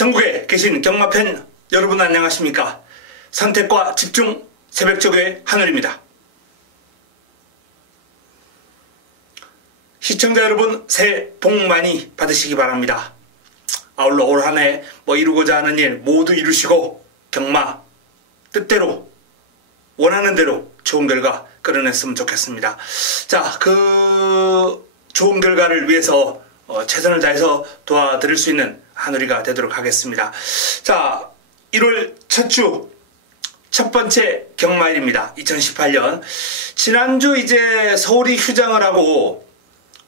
전국에 계신 경마팬 여러분 안녕하십니까? 선택과 집중 새벽조교의 한울입니다. 시청자 여러분 새해 복 많이 받으시기 바랍니다. 아울러 올 한 해 이루고자 하는 일 모두 이루시고 경마 뜻대로 원하는 대로 좋은 결과 끌어냈으면 좋겠습니다. 자, 좋은 결과를 위해서 최선을 다해서 도와드릴 수 있는 한우리가 되도록 하겠습니다. 자, 1월 첫 주 첫 번째 경마일입니다. 2018년 지난주 이제 서울이 휴장을 하고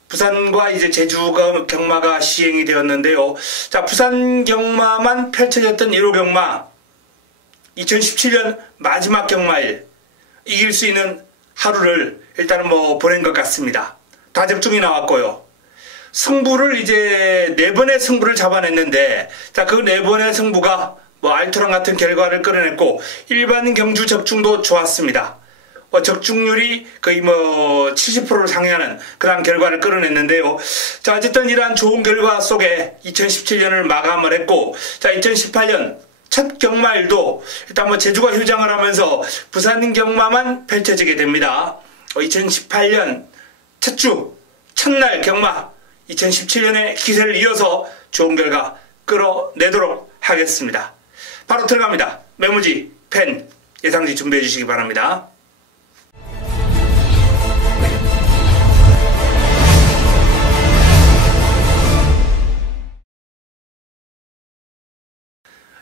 부산과 이제 제주가 경마가 시행이 되었는데요. 자, 부산 경마만 펼쳐졌던 1호 경마 2017년 마지막 경마일 이길 수 있는 하루를 일단은 보낸 것 같습니다. 다적중이 나왔고요. 승부를 이제 4번의 승부를 잡아냈는데, 자, 그 4번의 승부가 알토란 같은 결과를 끌어냈고, 일반 경주 적중도 좋았습니다. 적중률이 거의 70%를 상회하는 그런 결과를 끌어냈는데요. 자, 어쨌든 이러한 좋은 결과 속에 2017년을 마감을 했고, 자, 2018년 첫 경마일도 일단 제주가 휴장을 하면서 부산 경마만 펼쳐지게 됩니다. 2018년 첫 주, 첫날 경마 2017년의 기세를 이어서 좋은 결과 끌어내도록 하겠습니다. 바로 들어갑니다. 매무지, 펜, 예상지 준비해 주시기 바랍니다.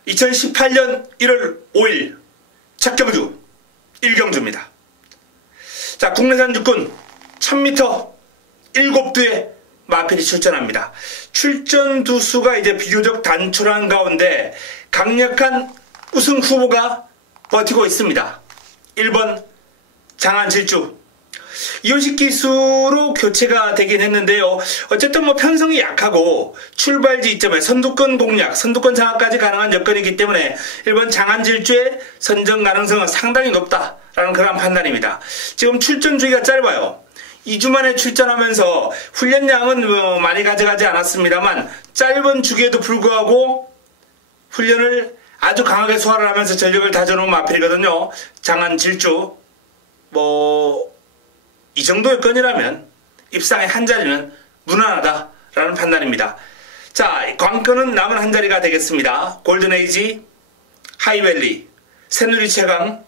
(2018년 1월 5일) 첫 경주 1경주입니다. 자, 국내산 육군 1000m 7두의 마필이 출전합니다. 출전 두수가 이제 비교적 단촐한 가운데 강력한 우승 후보가 버티고 있습니다. 1번 장안질주 이호식 기수로 교체가 되긴 했는데요. 어쨌든 편성이 약하고 출발지 이점에 선두권 공략, 선두권 장악까지 가능한 여건이기 때문에 1번 장안질주의 선정 가능성은 상당히 높다라는 그런 판단입니다. 지금 출전 주기가 짧아요. 2주 만에 출전하면서 훈련량은 많이 가져가지 않았습니다만 짧은 주기에도 불구하고 훈련을 아주 강하게 소화를 하면서 전력을 다져놓은 마필이거든요. 장안질주 이 정도 여건이라면 입상의 한 자리는 무난하다라는 판단입니다. 자, 관건은 남은 한 자리가 되겠습니다. 골든에이지, 하이밸리, 새누리 최강,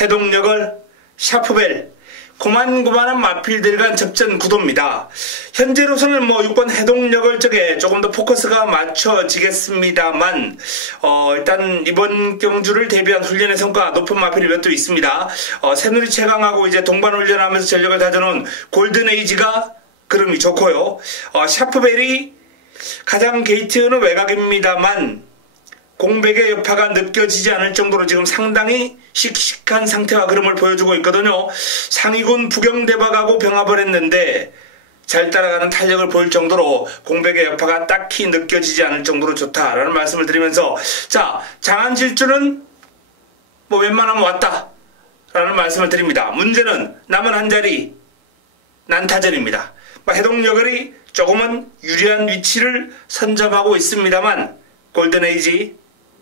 해동여걸, 샤프벨 고만고만한 마필들 간 접전 구도입니다. 현재로서는 6번 해동여걸 쪽에 조금 더 포커스가 맞춰지겠습니다만 일단 이번 경주를 대비한 훈련의 성과 높은 마필이 몇 도 있습니다. 새누리 최강하고 이제 동반 훈련하면서 전력을 다져놓은 골든에이지가 그름이 좋고요. 샤프벨이 가장 게이트는 외곽입니다만 공백의 여파가 느껴지지 않을 정도로 지금 상당히 씩씩한 상태와 그림을 보여주고 있거든요. 상위군 부경대박하고 병합을 했는데 잘 따라가는 탄력을 보일 정도로 공백의 여파가 딱히 느껴지지 않을 정도로 좋다라는 말씀을 드리면서, 자, 장안질주는 웬만하면 왔다라는 말씀을 드립니다. 문제는 남은 한 자리 난타전입니다. 해동여걸이 조금은 유리한 위치를 선점하고 있습니다만 골든에이지,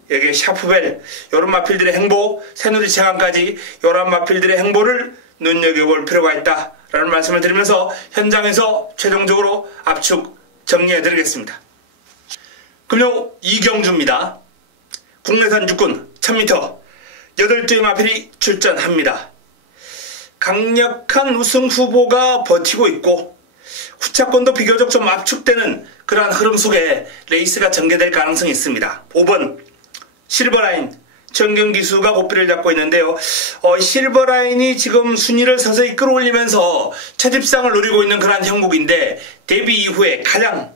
여기에 샤프벨, 요런 마필들의 행보, 새누리 최강까지 요런 마필들의 행보를 눈여겨볼 필요가 있다라는 말씀을 드리면서 현장에서 최종적으로 압축 정리해드리겠습니다. 금요 2경주입니다. 국내산 육군 1000m 8두의 마필이 출전합니다. 강력한 우승 후보가 버티고 있고 후차권도 비교적 좀 압축되는 그러한 흐름 속에 레이스가 전개될 가능성이 있습니다. 5번 실버라인 정경기수가 고삐를 잡고 있는데요. 실버라인이 지금 순위를 서서히 끌어올리면서 첫 입상을 노리고 있는 그런 형국인데 데뷔 이후에 가장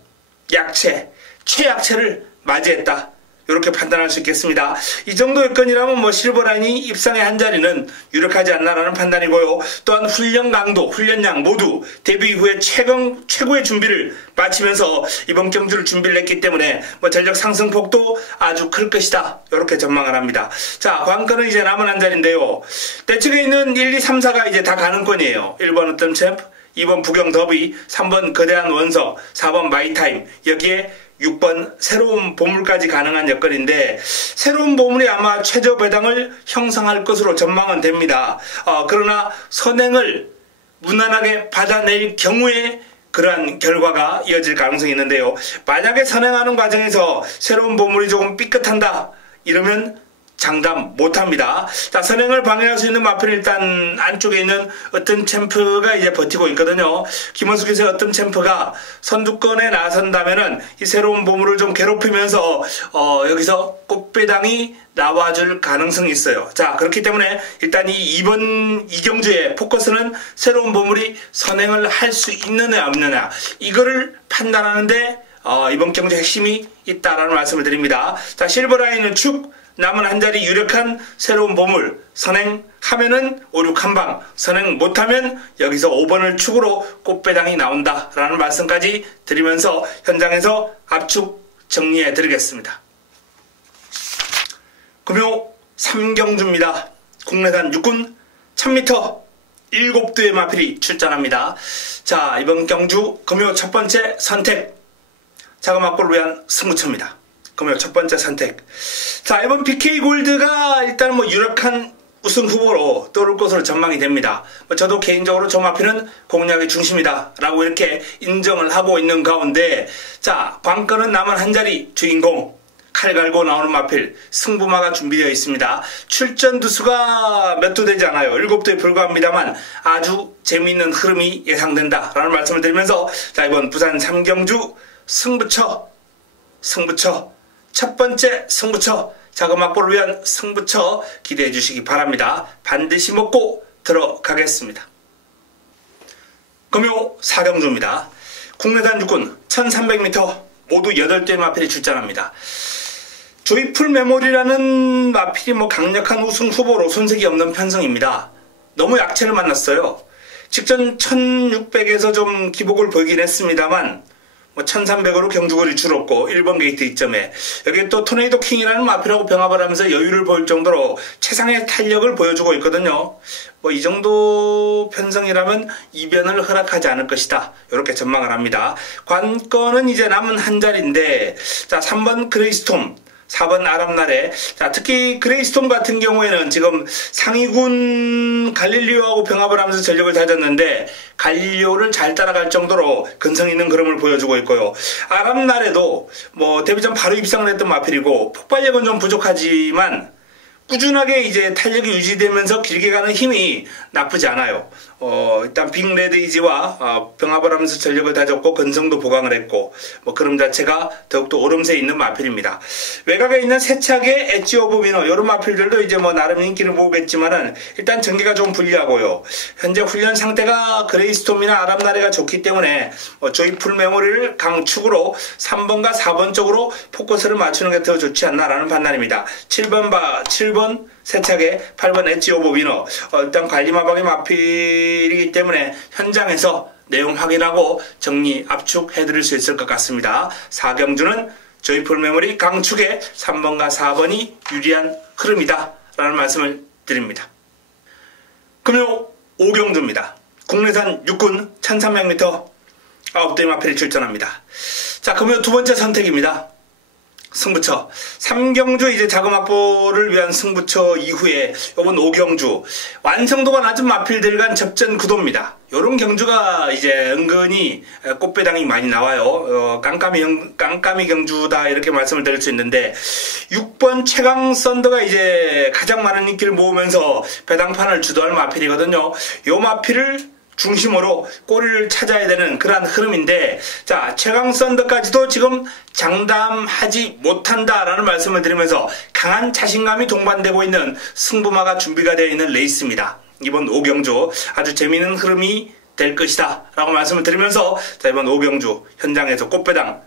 최약체를 맞이했다, 이렇게 판단할 수 있겠습니다. 이 정도 여건이라면 실버라인이 입상의 한 자리는 유력하지 않나라는 판단이고요. 또한 훈련 강도, 훈련량 모두 데뷔 이후에 최고의 준비를 마치면서 이번 경주를 준비를 했기 때문에 전력 상승폭도 아주 클 것이다, 이렇게 전망을 합니다. 자, 관건은 이제 남은 한 자리인데요. 대측에 있는 1, 2, 3, 4가 이제 다 가능권이에요. 1번 어떤 챔프, 2번 부경 더비, 3번 거대한 원석, 4번 마이타임, 여기에 6번 새로운 보물까지 가능한 여건인데 새로운 보물이 아마 최저 배당을 형성할 것으로 전망은 됩니다. 그러나 선행을 무난하게 받아낼 경우에 그러한 결과가 이어질 가능성이 있는데요. 만약에 선행하는 과정에서 새로운 보물이 조금 삐끗한다 이러면 장담 못합니다. 자, 선행을 방해할 수 있는 마필은 일단 안쪽에 있는 어떤 챔프가 이제 버티고 있거든요. 김원수 기수의 어떤 챔프가 선두권에 나선다면은 이 새로운 보물을 좀 괴롭히면서 여기서 꽃배당이 나와줄 가능성이 있어요. 자, 그렇기 때문에 일단 이번 이경주의 포커스는 새로운 보물이 선행을 할 수 있느냐 없느냐 이거를 판단하는데 이번 경주 핵심이 있다라는 말씀을 드립니다. 자, 실버라인은 축 남은 한 자리 유력한 새로운 보물 선행하면은 5, 6 한방 선행 못하면 여기서 5번을 축으로 꽃배당이 나온다라는 말씀까지 드리면서 현장에서 압축 정리해 드리겠습니다. 금요 3경주입니다. 국내산 육군 1000m 7두의 마필이 출전합니다. 자, 이번 경주 금요 첫 번째 선택 자금확보를 위한 승부처입니다. 금요 첫 번째 선택. 자, 이번 BK 골드가 일단 유력한 우승 후보로 떠오를 것으로 전망이 됩니다. 저도 개인적으로 저 마필은 공략의 중심이다 라고 이렇게 인정을 하고 있는 가운데, 자, 관건은 남은 한 자리 주인공 칼 갈고 나오는 마필 승부마가 준비되어 있습니다. 출전 두수가 몇 두 되지 않아요. 7두에 불과합니다만 아주 재미있는 흐름이 예상된다 라는 말씀을 드리면서, 자, 이번 부산 3경주 승부처 첫 번째 승부처 자금 확보를 위한 승부처 기대해 주시기 바랍니다. 반드시 먹고 들어가겠습니다. 금요 4경주입니다. 국내산 육군 1300m 모두 8대의 마필이 출전합니다. 조이풀 메모리라는 마필이 강력한 우승 후보로 손색이 없는 편성입니다. 너무 약체를 만났어요. 직전 1600에서 좀 기복을 보이긴 했습니다만 1300으로 경주거리 줄었고 1번 게이트 이점에 여기에 또 토네이도 킹이라는 마필하고 병합을 하면서 여유를 보일 정도로 최상의 탄력을 보여주고 있거든요. 이 정도 편성이라면 이변을 허락하지 않을 것이다 이렇게 전망을 합니다. 관건은 이제 남은 한 자리인데, 자, 3번 그레이스톰 4번 아람나래. 자, 특히 그레이스톰 같은 경우에는 지금 상위군 갈릴리오하고 병합을 하면서 전력을 다졌는데 갈릴리오를 잘 따라갈 정도로 근성 있는 흐름을 보여주고 있고요. 아람나래도 데뷔전 바로 입상을 했던 마필이고 폭발력은 좀 부족하지만 꾸준하게 이제 탄력이 유지되면서 길게 가는 힘이 나쁘지 않아요. 일단 빅레드이지와 병합을 하면서 전력을 다졌고 근성도 보강을 했고 그름 자체가 더욱더 오름세에 있는 마필입니다. 외곽에 있는 세차게 엣지 오브 위너 이런 마필들도 이제 나름 인기를 모으겠지만은 일단 전개가 좀 불리하고요. 현재 훈련 상태가 그레이스톰이나 아람나레가 좋기 때문에 조이풀 메모리를 강축으로 3번과 4번 쪽으로 포커스를 맞추는 게 더 좋지 않나라는 판단입니다. 7번 세차게 8번 엣지 오브 위너 일단 관리마방의 마필이기 때문에 현장에서 내용 확인하고 정리 압축해드릴 수 있을 것 같습니다. 4경주는 조이풀 메모리 강축에 3번과 4번이 유리한 흐름이다 라는 말씀을 드립니다. 금요 5경주입니다. 국내산 육군 1300m 9대의 마필이 출전합니다. 자, 금요 두 번째 선택입니다. 승부처 3경주 이제 자금 확보를 위한 승부처 이후에 이번 5경주 완성도가 낮은 마필들 간 접전 구도입니다. 요런 경주가 이제 은근히 꽃배당이 많이 나와요. 깜깜이 경주다 이렇게 말씀을 드릴 수 있는데 6번 최강 썬더가 이제 가장 많은 인기를 모으면서 배당판을 주도할 마필이거든요. 요 마필을 중심으로 꼬리를 찾아야 되는 그러한 흐름인데, 자, 최강 썬더까지도 지금 장담하지 못한다라는 말씀을 드리면서 강한 자신감이 동반되고 있는 승부마가 준비가 되어 있는 레이스입니다. 이번 5경주 아주 재미있는 흐름이 될 것이다 라고 말씀을 드리면서, 자, 이번 5경주 현장에서 꽃배당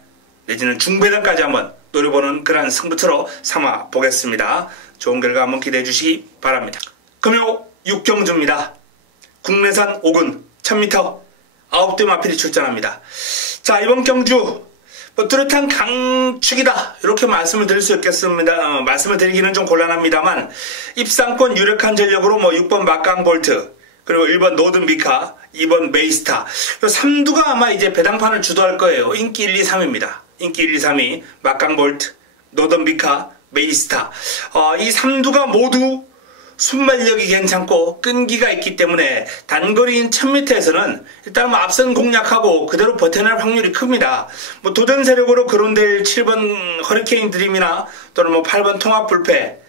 내지는 중배당까지 한번 노려보는 그러한 승부처로 삼아 보겠습니다. 좋은 결과 한번 기대해 주시기 바랍니다. 금요 6경주입니다. 국내산 5군 1000m 9대 마필이 출전합니다. 자, 이번 경주 뚜렷한 강축이다 이렇게 말씀을 드릴 수 있겠습니다. 말씀을 드리기는 좀 곤란합니다만 입상권 유력한 전력으로 6번 막강볼트 그리고 1번 노든비카 2번 메이스타 이 3두가 아마 이제 배당판을 주도할 거예요. 인기 1, 2, 3입니다. 인기 1, 2, 3위 막강볼트, 노던비카, 메이스타. 이 3두가 모두 순발력이 괜찮고 끈기가 있기 때문에 단거리인 1000m에서는 일단 뭐 앞선 공략하고 그대로 버텨낼 확률이 큽니다. 뭐 도전 세력으로 거론될 7번 허리케인 드림이나 또는 뭐 8번 통합불패,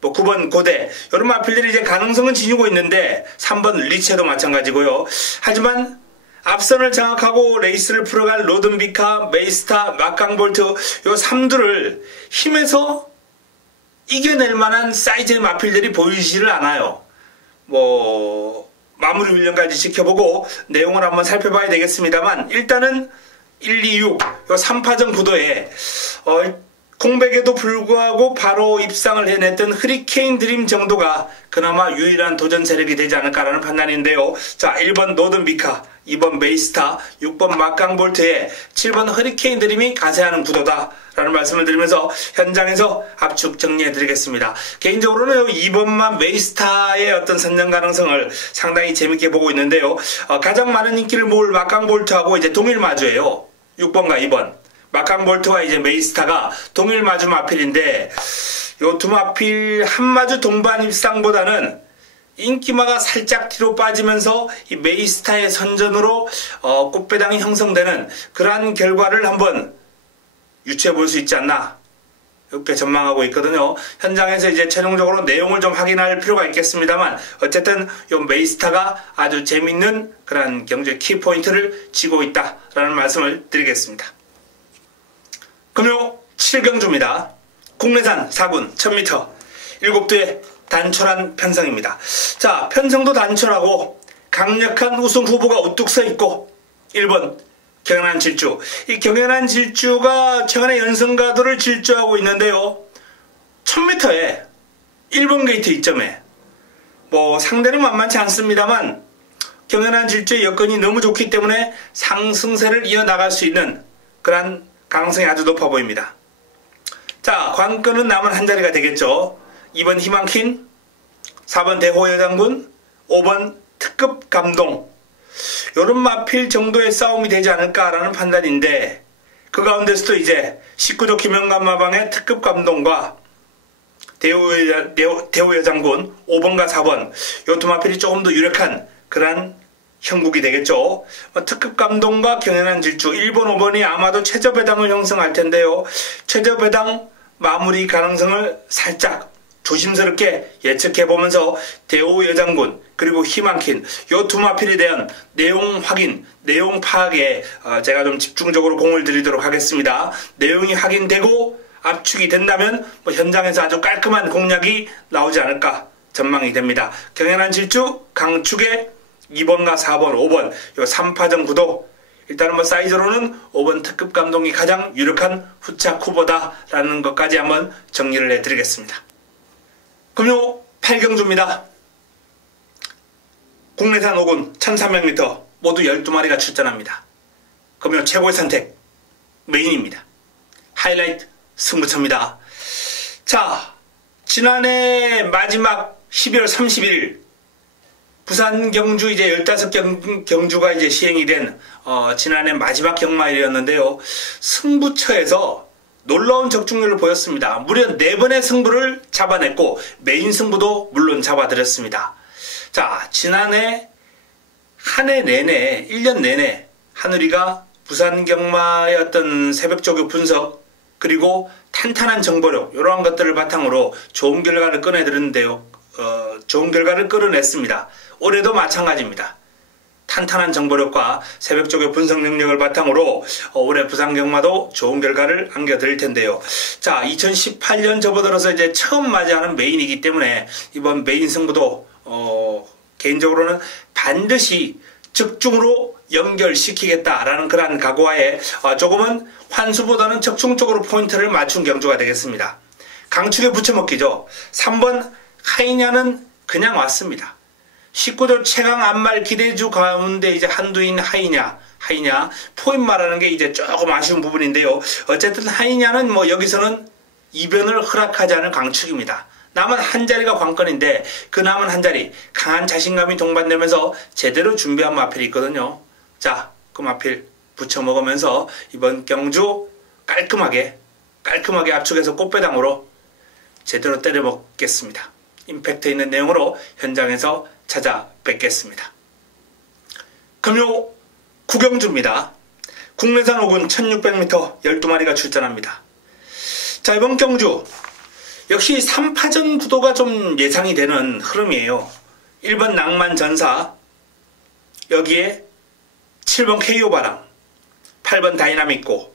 뭐 9번 고대 이런 마필들이 이제 가능성은 지니고 있는데 3번 리체도 마찬가지고요. 하지만 앞선을 장악하고 레이스를 풀어갈 로든비카, 메이스타, 막강볼트 요 3두를 힘에서 이겨낼 만한 사이즈의 마필들이 보이지를 않아요. 뭐 마무리 훈련까지 지켜보고 내용을 한번 살펴봐야 되겠습니다만 일단은 1, 2, 6, 요 3파전 구도에 공백에도 불구하고 바로 입상을 해냈던 허리케인 드림 정도가 그나마 유일한 도전 세력이 되지 않을까라는 판단인데요. 자, 1번 노든비카, 2번 메이스타, 6번 막강볼트에 7번 허리케인 드림이 가세하는 구도다 라는 말씀을 드리면서 현장에서 압축 정리해 드리겠습니다. 개인적으로는 2번만 메이스타의 어떤 선정 가능성을 상당히 재밌게 보고 있는데요. 가장 많은 인기를 모을 막강볼트하고 이제 동일 마주예요. 6번과 2번. 막강볼트와 이제 메이스타가 동일 마주 마필인데 요 두 마필 한 마주 동반 입상보다는 인기마가 살짝 뒤로 빠지면서 이 메이스타의 선전으로 꽃배당이 형성되는 그러한 결과를 한번 유추해 볼 수 있지 않나 이렇게 전망하고 있거든요. 현장에서 이제 최종적으로 내용을 좀 확인할 필요가 있겠습니다만 어쨌든 이 메이스타가 아주 재밌는 그런 경제 키포인트를 쥐고 있다라는 말씀을 드리겠습니다. 금요 7경주입니다. 국내산 4군 1000m 7두의 단촐한 편성입니다. 자, 편성도 단촐하고 강력한 우승 후보가 우뚝 서 있고 1번 경연한 질주. 이 경연한 질주가 최근에 연승가도를 질주하고 있는데요. 1000m에 1번 게이트 이점에 뭐 상대는 만만치 않습니다만 경연한 질주의 여건이 너무 좋기 때문에 상승세를 이어나갈 수 있는 그런 가능성이 아주 높아 보입니다. 자, 관건은 남은 한 자리가 되겠죠. 2번 희망킨, 4번 대호여장군, 5번 특급 감동. 요런 마필 정도의 싸움이 되지 않을까라는 판단인데 그 가운데서도 이제 19조 김영감마방의 특급 감동과 대호여장군 5번과 4번 요 두 마필이 조금 더 유력한 그런 형국이 되겠죠. 특급 감동과 경연한 질주 1번, 5번이 아마도 최저배당을 형성할 텐데요. 최저배당 마무리 가능성을 살짝 조심스럽게 예측해보면서 대호여장군 그리고 희망킨 요 두 마필에 대한 내용 확인, 내용 파악에 제가 좀 집중적으로 공을 들이도록 하겠습니다. 내용이 확인되고 압축이 된다면 뭐 현장에서 아주 깔끔한 공략이 나오지 않을까 전망이 됩니다. 경연한 질주 강축에 2번과 4번, 5번 요 3파전 구도 일단은 뭐 사이즈로는 5번 특급 감동이 가장 유력한 후착 후보다라는 것까지 한번 정리를 해드리겠습니다. 금요 8경주입니다. 국내산 5군 1300m 모두 12마리가 출전합니다. 금요 최고의 선택 메인입니다. 하이라이트 승부처입니다. 자, 지난해 마지막 12월 30일 부산 경주 이제 15경주가 이제 시행이 된 지난해 마지막 경마일이었는데요. 승부처에서 놀라운 적중률을 보였습니다. 무려 4번의 승부를 잡아냈고 메인 승부도 물론 잡아드렸습니다. 자, 지난해 한 해 내내 1년 내내 하늘이가 부산 경마의 어떤 새벽조교 분석 그리고 탄탄한 정보력 이러한 것들을 바탕으로 좋은 결과를 꺼내드렸는데요. 좋은 결과를 끌어냈습니다. 올해도 마찬가지입니다. 탄탄한 정보력과 새벽조교 분석 능력을 바탕으로 올해 부산 경마도 좋은 결과를 안겨드릴 텐데요. 자, 2018년 접어들어서 이제 처음 맞이하는 메인이기 때문에 이번 메인 승부도 개인적으로는 반드시 적중으로 연결시키겠다라는 그러한 각오하에 조금은 환수보다는 적중 쪽으로 포인트를 맞춘 경주가 되겠습니다. 강축에 붙여먹기죠. 3번 하이냐는 그냥 왔습니다. 19조 최강 안말 기대주 가운데 이제 한두인 하이냐 포인 말하는 게 이제 조금 아쉬운 부분인데요. 어쨌든 하이냐는 뭐 여기서는 이변을 허락하지 않을 강축입니다. 남은 한 자리가 관건인데 그 남은 한 자리 강한 자신감이 동반되면서 제대로 준비한 마필이 있거든요. 자, 그 마필 붙여 먹으면서 이번 경주 깔끔하게 압축해서 꽃배당으로 제대로 때려 먹겠습니다. 임팩트 있는 내용으로 현장에서 찾아뵙겠습니다. 금요 구경주입니다. 국내산 오군 1600m 12마리가 출전합니다. 자, 이번 경주 역시 3파전 구도가 좀 예상이 되는 흐름이에요. 1번 낭만전사, 여기에 7번 KO바람, 8번 다이나믹고,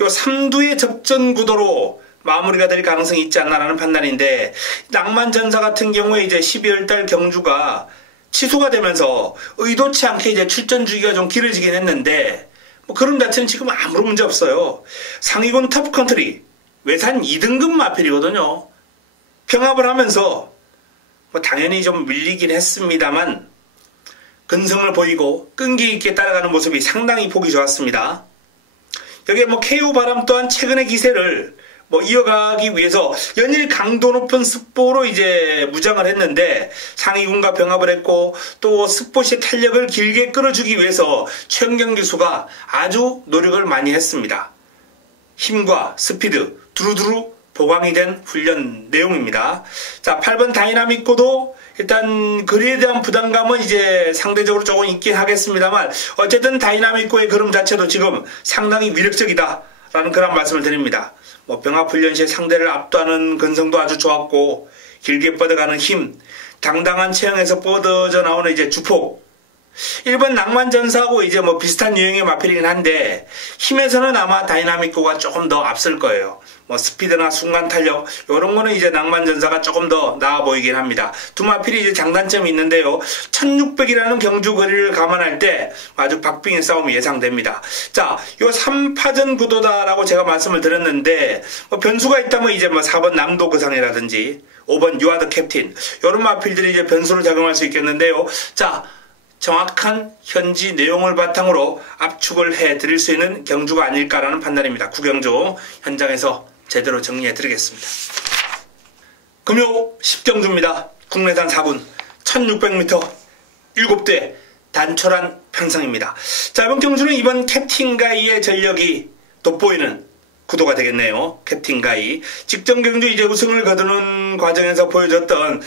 요 3두의 접전 구도로 마무리가 될 가능성이 있지 않나라는 판단인데, 낭만전사 같은 경우에 이제 12월달 경주가 취소가 되면서 의도치 않게 이제 출전 주기가 좀 길어지긴 했는데, 뭐 그런 자체는 지금 아무런 문제 없어요. 상위군 톱컨트리 외산 2등급 마필이거든요. 평합을 하면서 뭐 당연히 좀 밀리긴 했습니다만 근성을 보이고 끈기 있게 따라가는 모습이 상당히 보기 좋았습니다. 여기에 뭐 KO 바람 또한 최근의 기세를 뭐 이어가기 위해서 연일 강도 높은 습보로 이제 무장을 했는데 상위군과 병합을 했고 또 습보시의 탄력을 길게 끌어주기 위해서 최은경 기수가 아주 노력을 많이 했습니다. 힘과 스피드 두루두루 보강이 된 훈련 내용입니다. 자, 8번 다이나믹고도 일단 거리에 대한 부담감은 이제 상대적으로 조금 있긴 하겠습니다만 어쨌든 다이나믹고의 걸음 자체도 지금 상당히 위력적이다 라는 그런 말씀을 드립니다. 뭐 병합훈련 시에 상대를 압도하는 근성도 아주 좋았고 길게 뻗어가는 힘, 당당한 체형에서 뻗어져 나오는 이제 주폭, 1번 낭만전사하고 이제 뭐 비슷한 유형의 마필이긴 한데 힘에서는 아마 다이나믹고가 조금 더 앞설 거예요. 뭐 스피드나 순간 탄력 이런 거는 이제 낭만전사가 조금 더 나아 보이긴 합니다. 두 마필이 이제 장단점이 있는데요. 1600이라는 경주 거리를 감안할 때 아주 박빙의 싸움이 예상됩니다. 자, 요 3파전 구도다라고 제가 말씀을 드렸는데 뭐 변수가 있다면 이제 뭐 4번 남도거상이라든지 5번 유아드 캡틴 이런 마필들이 이제 변수로 작용할 수 있겠는데요. 자, 정확한 현지 내용을 바탕으로 압축을 해드릴 수 있는 경주가 아닐까라는 판단입니다. 구경주 현장에서 제대로 정리해 드리겠습니다. 금요 10경주입니다. 국내산 4군 1600m 7대 단촐한 편성입니다. 자, 이번 경주는 이번 캡틴가이의 전력이 돋보이는 구도가 되겠네요. 캡틴 가이. 직전 경주 이제 우승을 거두는 과정에서 보여줬던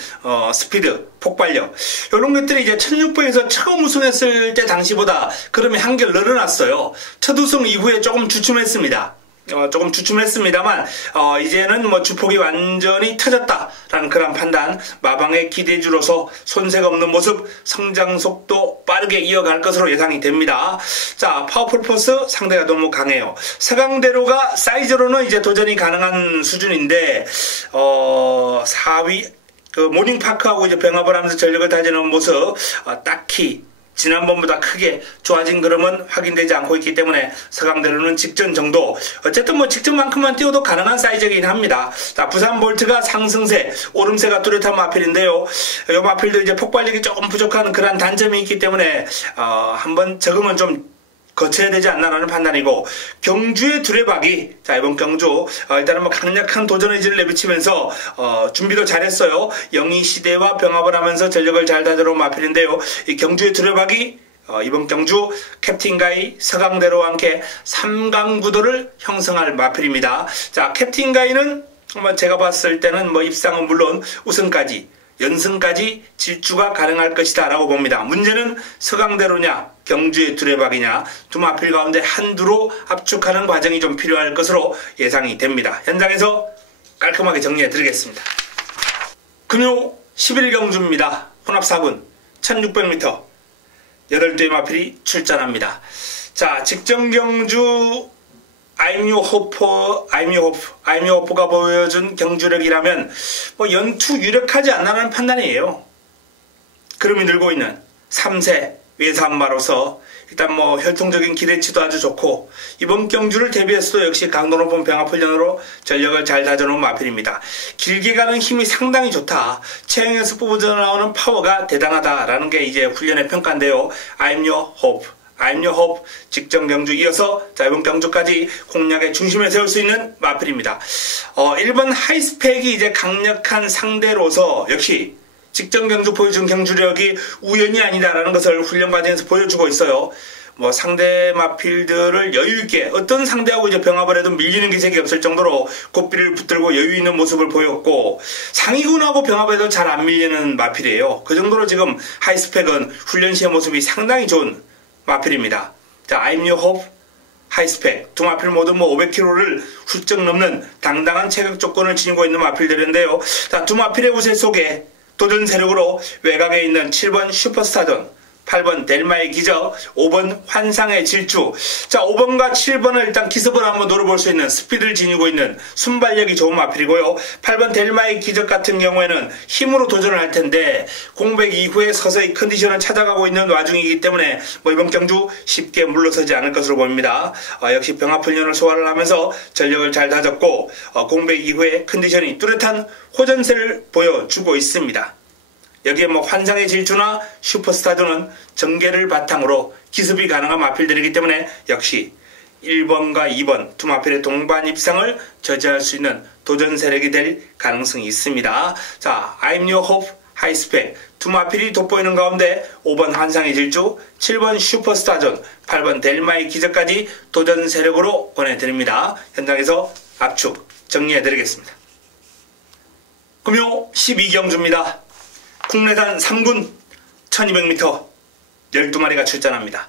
스피드, 폭발력 이런 것들이 이제 1600에서 처음 우승했을 때 당시보다 그럼이 한결 늘어났어요. 첫 우승 이후에 조금 주춤했습니다. 조금 주춤했습니다만 이제는 뭐 주폭이 완전히 터졌다라는 그런 판단, 마방의 기대주로서 손색 없는 모습, 성장 속도 빠르게 이어갈 것으로 예상이 됩니다. 자, 파워풀 포스 상대가 너무 강해요. 서강대로가 사이즈로는 이제 도전이 가능한 수준인데 4위 그 모닝파크하고 이제 병합을 하면서 전력을 다지는 모습 딱히 지난번보다 크게 좋아진 그림은 확인되지 않고 있기 때문에 서강대로는 직전 정도, 어쨌든 뭐 직전만큼만 뛰어도 가능한 사이즈이긴 합니다. 자, 부산 볼트가 상승세, 오름세가 뚜렷한 마필인데요. 이 마필도 이제 폭발력이 조금 부족한 그런 단점이 있기 때문에 한번 적응은 좀 거쳐야 되지 않나라는 판단이고, 경주의 두레박이, 자, 이번 경주 일단은 뭐 강력한 도전 의지를 내비치면서 준비도 잘했어요. 영희시대와 병합을 하면서 전력을 잘 다져놓은 마필인데요. 이 경주의 두레박이 이번 경주 캡틴가이 서강대로와 함께 3강 구도를 형성할 마필입니다. 자, 캡틴가이는 제가 봤을 때는 뭐 입상은 물론 우승까지 연승까지 질주가 가능할 것이다 라고 봅니다. 문제는 서강대로냐 경주의 두레박이냐, 두 마필 가운데 한두로 압축하는 과정이 좀 필요할 것으로 예상이 됩니다. 현장에서 깔끔하게 정리해 드리겠습니다. 금요 11경주입니다. 혼합 4군 1600m 8대의 마필이 출전합니다. 자, 직전 경주 아임요호프가 보여준 경주력이라면 뭐 연투 유력하지 않나라는 판단이에요. 그름이 늘고 있는 3세 외산마로서 일단 뭐 혈통적인 기대치도 아주 좋고 이번 경주를 대비해서도 역시 강도 높은 병합훈련으로 전력을 잘 다져놓은 마필입니다. 길게 가는 힘이 상당히 좋다. 체형에서 뽑아져 나오는 파워가 대단하다라는 게 이제 훈련의 평가인데요. I'm your hope 직전 경주 이어서 자, 이번 경주까지 공략의 중심에 세울 수 있는 마필입니다. 1번 하이스펙이 이제 강력한 상대로서 역시 직전 경주 보여준 경주력이 우연이 아니다라는 것을 훈련 과정에서 보여주고 있어요. 뭐 상대 마필들을 여유있게 어떤 상대하고 이제 병합을 해도 밀리는 기색이 없을 정도로 고삐를 붙들고 여유있는 모습을 보였고, 상위군하고 병합해도 잘 안 밀리는 마필이에요. 그 정도로 지금 하이스펙은 훈련 시의 모습이 상당히 좋은 마필입니다. 자, I'm Your Hope, 하이스펙 두 마필 모두 500kg를 훌쩍 넘는 당당한 체격 조건을 지니고 있는 마필들인데요. 자, 두 마필의 우세 속에 도전 세력으로 외곽에 있는 7번 슈퍼스타전, 8번 델마의 기적, 5번 환상의 질주. 자, 5번과 7번을 일단 기습을 한번 노려볼 수 있는 스피드를 지니고 있는 순발력이 좋은 마필이고요. 8번 델마의 기적 같은 경우에는 힘으로 도전을 할 텐데 공백 이후에 서서히 컨디션을 찾아가고 있는 와중이기 때문에 뭐 이번 경주 쉽게 물러서지 않을 것으로 보입니다. 역시 병합훈련을 소화를 하면서 전력을 잘 다졌고 공백 이후에 컨디션이 뚜렷한 호전세를 보여주고 있습니다. 여기에 뭐 환상의 질주나 슈퍼스타전은 전개를 바탕으로 기습이 가능한 마필들이기 때문에 역시 1번과 2번 두 마필의 동반 입상을 저지할 수 있는 도전 세력이 될 가능성이 있습니다. 자, I'm Your Hope, 하이스펙 두 마필이 돋보이는 가운데 5번 환상의 질주, 7번 슈퍼스타전, 8번 델마의 기적까지 도전 세력으로 보내드립니다. 현장에서 압축 정리해드리겠습니다. 금요 12경주입니다. 국내산 3군 1200m 12마리가 출전합니다.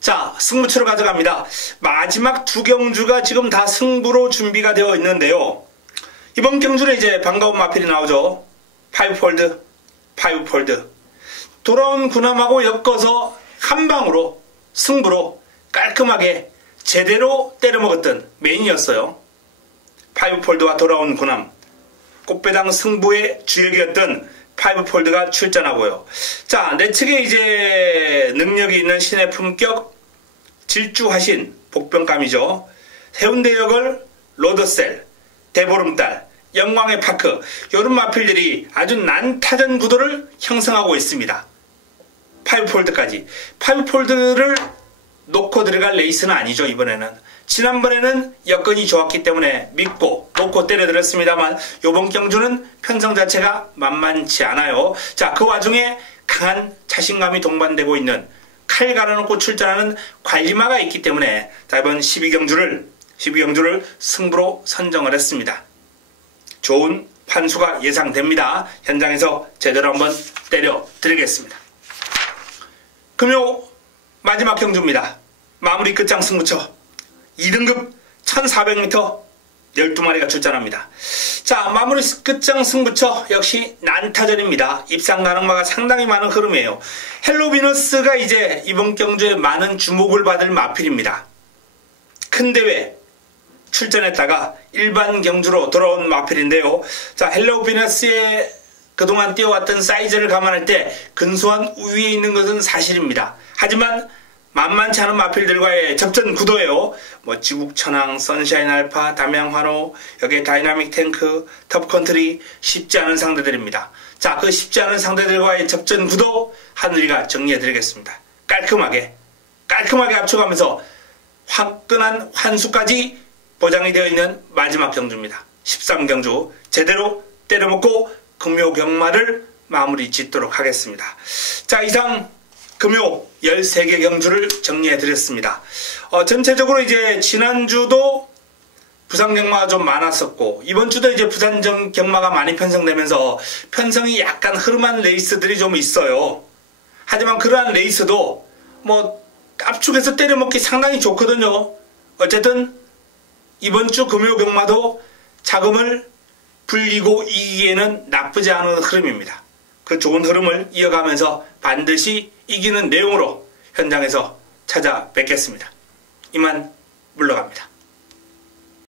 자, 승부처로 가져갑니다. 마지막 두 경주가 지금 다 승부로 준비가 되어 있는데요. 이번 경주는 이제 반가운 마필이 나오죠. 5폴드, 5폴드. 돌아온 군함하고 엮어서 한 방으로 승부로 깔끔하게 제대로 때려먹었던 메인이었어요. 5폴드와 돌아온 군함. 꽃배당 승부의 주역이었던 5폴드가 출전하고요. 자, 내 측에 이제 능력이 있는 신의 품격 질주하신 복병감이죠. 해운대역을 로더셀, 대보름달, 영광의 파크 이런 마필들이 아주 난타전 구도를 형성하고 있습니다. 5폴드까지. 5폴드를 놓고 들어갈 레이스는 아니죠. 이번에는. 지난번에는 여건이 좋았기 때문에 믿고 놓고 때려들었습니다만 이번 경주는 편성 자체가 만만치 않아요. 자, 그 와중에 강한 자신감이 동반되고 있는 칼 갈아놓고 출전하는 관리마가 있기 때문에 자, 이번 12경주를 승부로 선정을 했습니다. 좋은 판수가 예상됩니다. 현장에서 제대로 한번 때려드리겠습니다. 금요 마지막 경주입니다. 마무리 끝장 승부처 2등급 1400m 12마리가 출전합니다. 자, 마무리 끝장 승부처 역시 난타전입니다. 입상 가능마가 상당히 많은 흐름이에요. 헬로 비너스가 이제 이번 경주에 많은 주목을 받을 마필입니다. 큰 대회 출전했다가 일반 경주로 돌아온 마필인데요. 자, 헬로 비너스의 그동안 뛰어왔던 사이즈를 감안할 때 근소한 우위에 있는 것은 사실입니다. 하지만 만만치 않은 마필들과의 접전 구도예요. 뭐 지국천왕, 선샤인 알파, 담양 환호, 여기에 다이나믹 탱크, 톱컨트리 쉽지 않은 상대들입니다. 자, 그 쉽지 않은 상대들과의 접전 구도 하늘이가 정리해드리겠습니다. 깔끔하게 압축하면서 화끈한 환수까지 보장이 되어 있는 마지막 경주입니다. 13경주 제대로 때려먹고 금요 경마를 마무리 짓도록 하겠습니다. 자, 이상 금요 13개 경주를 정리해드렸습니다. 전체적으로 이제 지난주도 부산 경마가 좀 많았었고 이번 주도 이제 부산 경마가 많이 편성되면서 편성이 약간 흐름한 레이스들이 좀 있어요. 하지만 그러한 레이스도 뭐 압축해서 때려먹기 상당히 좋거든요. 어쨌든 이번 주 금요 경마도 자금을 불리고 이기기에는 나쁘지 않은 흐름입니다. 그 좋은 흐름을 이어가면서 반드시 이기는 내용으로 현장에서 찾아뵙겠습니다. 이만 물러갑니다.